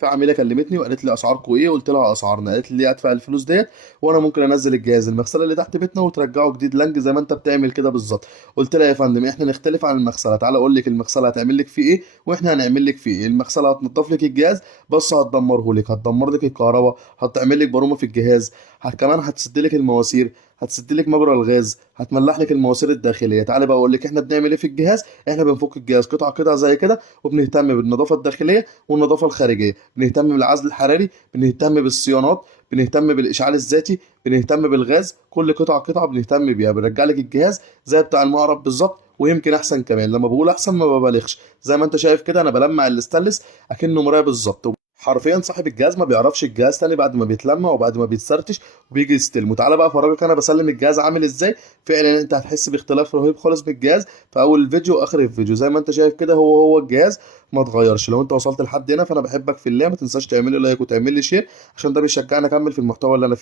في عميله كلمتني وقالت لي اسعاركم ايه، قلت لها اسعارنا، قالت لي ادفع الفلوس ديت وانا ممكن انزل الجهاز المغسله اللي تحت بيتنا وترجعه جديد لانج زي ما انت بتعمل كده بالظبط. قلت لها يا فندم احنا نختلف عن المغسله، تعالى اقول لك المغسله هتعمل لك فيه ايه واحنا هنعمل لك فيه ايه. المغسله هتنضف لك الجهاز بس هتدمره لك، هتدمر لك الكهرباء، هتعمل لك برومه في الجهاز، كمان هتسد لك المواسير، هتسد لك مجرى الغاز، هتملح لك المواسير الداخليه. تعالى بقى اقول لك احنا بنعمل ايه في الجهاز. احنا بنفك الجهاز قطعه قطعه زي كده، وبنهتم بالنظافه الداخليه والنظافه الخارجيه، بنهتم بالعزل الحراري، بنهتم بالصيانات، بنهتم بالاشعال الذاتي، بنهتم بالغاز. كل قطعه قطعه بنهتم بيها، بنرجع لك الجهاز زي بتاع المعرض بالظبط ويمكن احسن كمان. لما بقول احسن ما ببالغش، زي ما انت شايف كده انا بلمع الاستانلس اكنه مرايه بالظبط. حرفيا صاحب الجهاز ما بيعرفش الجهاز تاني بعد ما بيتلمع وبعد ما بيتسرتش وبيجي يستلمه. تعالى بقى افرجك انا بسلم الجهاز عامل ازاي. فعلا انت هتحس باختلاف رهيب خالص من الجهاز في اول الفيديو واخر الفيديو. زي ما انت شايف كده هو الجهاز ما اتغيرش. لو انت وصلت لحد هنا فانا بحبك في الله، ما تنساش تعمل لي لايك وتعمل لي شير عشان ده بيشجعني اكمل في المحتوى اللي انا فيه.